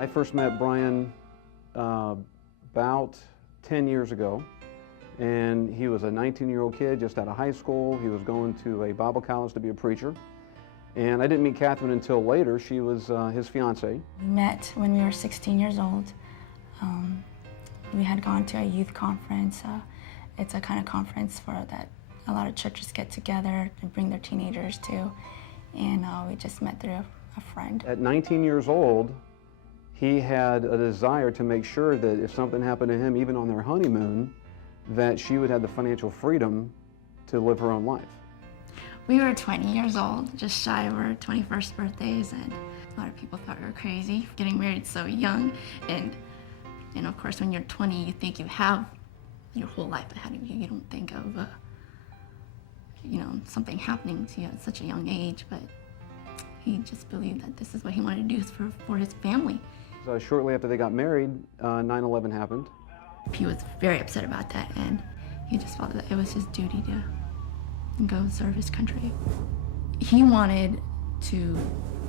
I first met Brian about 10 years ago, and he was a 19-year-old kid just out of high school. He was going to a Bible college to be a preacher. And I didn't meet Catherine until later. She was his fiancée. We met when we were 16 years old. We had gone to a youth conference. It's a kind of conference that a lot of churches get together to bring their teenagers to. And we just met through a friend. At 19 years old, he had a desire to make sure that if something happened to him, even on their honeymoon, that she would have the financial freedom to live her own life. We were 20 years old, just shy of our 21st birthdays, and a lot of people thought we were crazy, getting married so young. And of course, when you're 20, you think you have your whole life ahead of you. You don't think of, something happening to you at such a young age, but he just believed that this is what he wanted to do for his family. So shortly after they got married, 9/11 happened. He was very upset about that, and he just felt that it was his duty to go serve his country. He wanted to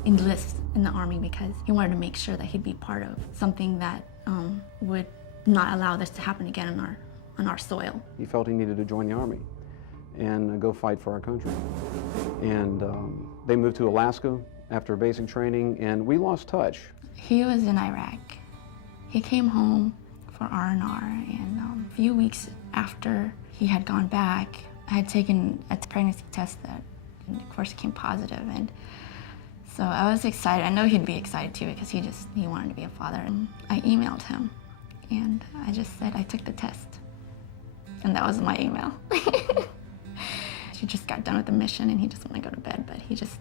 enlist in the Army because he wanted to make sure that he'd be part of something that would not allow this to happen again on our soil. He felt he needed to join the Army and go fight for our country. And they moved to Alaska after basic training, and we lost touch. He was in Iraq. He came home for R&R, and a few weeks after he had gone back, I had taken a pregnancy test that, of course, came positive, and so I was excited. I know he'd be excited too because he wanted to be a father. And I emailed him, and I just said I took the test, and that was my email. He just got done with the mission, and he just wanted to go to bed, but he just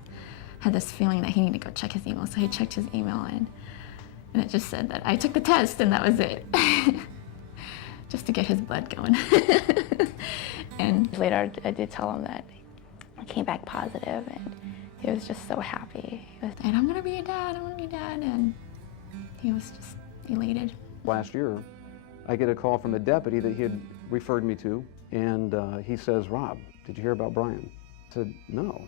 had this feeling that he needed to go check his email, so he checked his email, and it just said that I took the test, and that was it. Just to get his blood going. And later I did tell him that I came back positive, and he was just so happy. He was, and I'm gonna be a dad, I'm gonna be a dad, and he was just elated. Last year, I get a call from a deputy that he had referred me to, and he says, "Rob, did you hear about Brian?" I said, "No."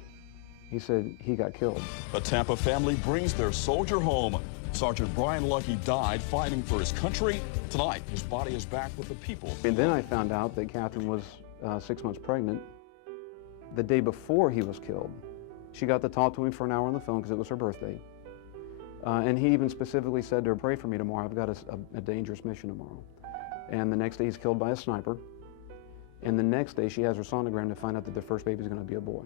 He said, "He got killed." A Tampa family brings their soldier home. Sergeant Brian Lucky died fighting for his country. Tonight, his body is back with the people. And then I found out that Catherine was 6 months pregnant. The day before he was killed, she got to talk to him for an hour on the phone because it was her birthday. And he even specifically said to her, "Pray for me tomorrow. I've got a dangerous mission tomorrow." And the next day he's killed by a sniper. And the next day she has her sonogram to find out that their first baby is going to be a boy.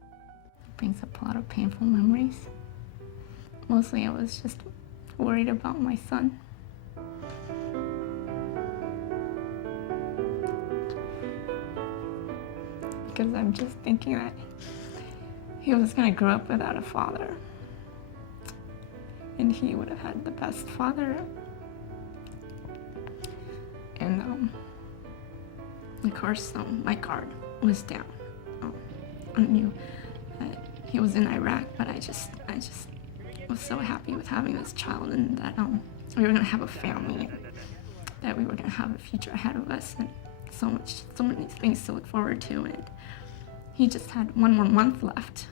It brings up a lot of painful memories. Mostly I was just worried about my son. Because I'm just thinking that he was going to grow up without a father. And he would have had the best father. And of course, my guard was down. I knew that he was in Iraq, but I just was so happy with having this child, and that we were going to have a family, and that we were going to have a future ahead of us, and so many things to look forward to. And he just had one more month left.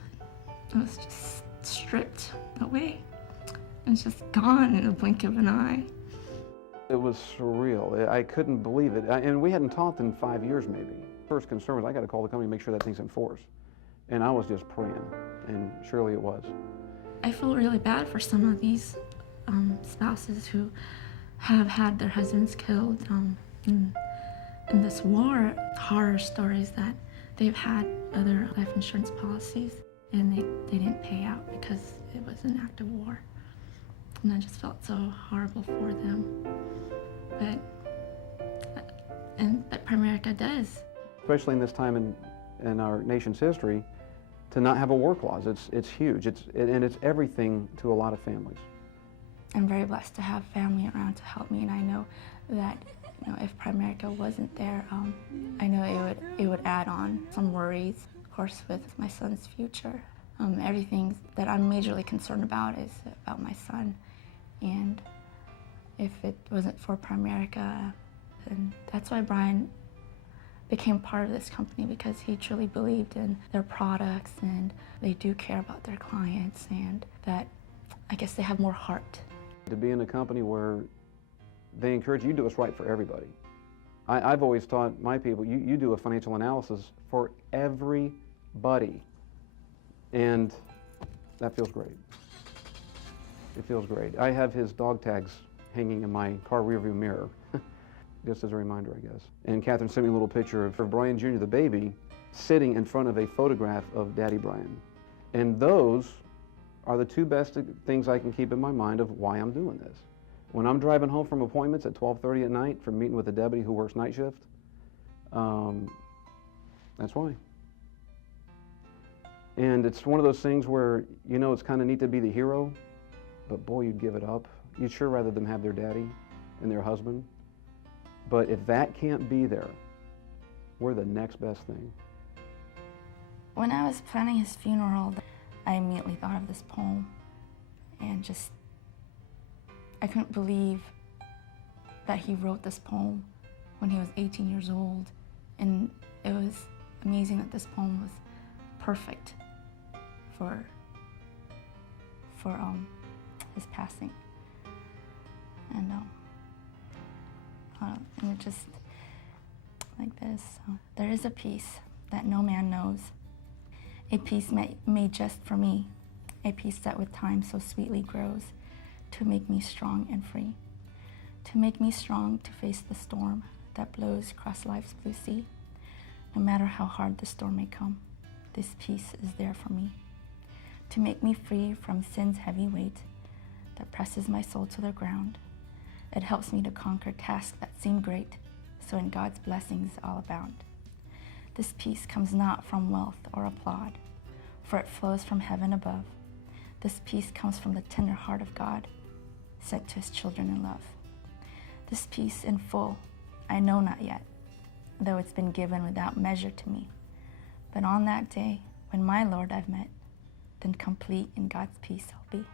It was just stripped away. It was just gone in the blink of an eye. It was surreal. I couldn't believe it. And we hadn't talked in 5 years maybe. First concern was I got to call the company and make sure that thing's enforced. And I was just praying, and surely it was. I feel really bad for some of these spouses who have had their husbands killed in this war. Horror stories that they've had other life insurance policies, and they didn't pay out because it was an act of war. And I just felt so horrible for them. And that Primerica does. Especially in this time in our nation's history, to not have a war clause, it's huge. And it's everything to a lot of families. I'm very blessed to have family around to help me, and I know that if Primerica wasn't there, I know it would add on some worries, of course, with my son's future. Everything that I'm majorly concerned about is about my son, and if it wasn't for Primerica, then that's why Brian became part of this company, because he truly believed in their products, and they do care about their clients, and that I guess they have more heart. To be in a company where they encourage you to do what's right for everybody. I've always taught my people, you do a financial analysis for everybody. And that feels great. It feels great. I have his dog tags hanging in my car rearview mirror, just as a reminder, I guess. And Catherine sent me a little picture of Brian Jr., the baby, sitting in front of a photograph of Daddy Brian. And those are the two best things I can keep in my mind of why I'm doing this. When I'm driving home from appointments at 12:30 at night from meeting with a deputy who works night shift, that's why. And it's one of those things where, you know, it's kind of neat to be the hero, but boy, you'd give it up. You'd sure rather them have their daddy and their husband. But if that can't be there, we're the next best thing. When I was planning his funeral, I immediately thought of this poem and just, I couldn't believe that he wrote this poem when he was 18 years old. And it was amazing that this poem was perfect for his passing. And it just like this. There is a peace that no man knows, a peace made just for me, a peace that with time so sweetly grows, to make me strong and free, to make me strong to face the storm that blows across life's blue sea. No matter how hard the storm may come, this peace is there for me, to make me free from sin's heavy weight that presses my soul to the ground. It helps me to conquer tasks that seem great, so in God's blessings I'll abound. This peace comes not from wealth or applaud, for it flows from heaven above. This peace comes from the tender heart of God, sent to his children in love. This peace in full I know not yet, though it's been given without measure to me. But on that day, when my Lord I've met, then complete in God's peace I'll be.